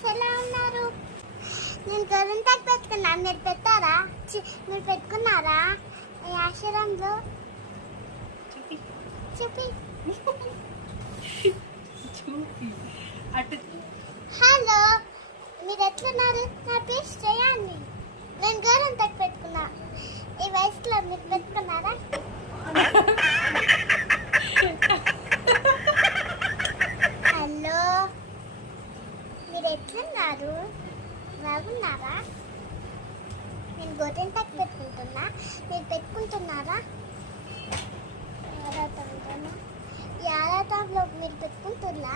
Friends ఎలా ఉన్నారు? నేను గోరింటాకు పెట్టుకున్నా. మీరు పెట్టారా? మీరు పెట్టుకున్నారా? ఈ ఆశ్రమంలో చూపి హలో, మీరు ఎట్లున్నారు? నా పేరు శ్రేయాని. నేను గోరింటాకు పెట్టుకున్నా. ఈ వయసులో మీరు పెట్టుకున్నారా? హలో, మీరు ఎట్లున్నారు? బాగున్నారా? నేను గోరింటాకు పెట్టుకుంటున్నా. మీరు పెట్టుకుంటున్నారా? ఈ ఆరాధనలో మీరు పెట్టుకుంటున్నా?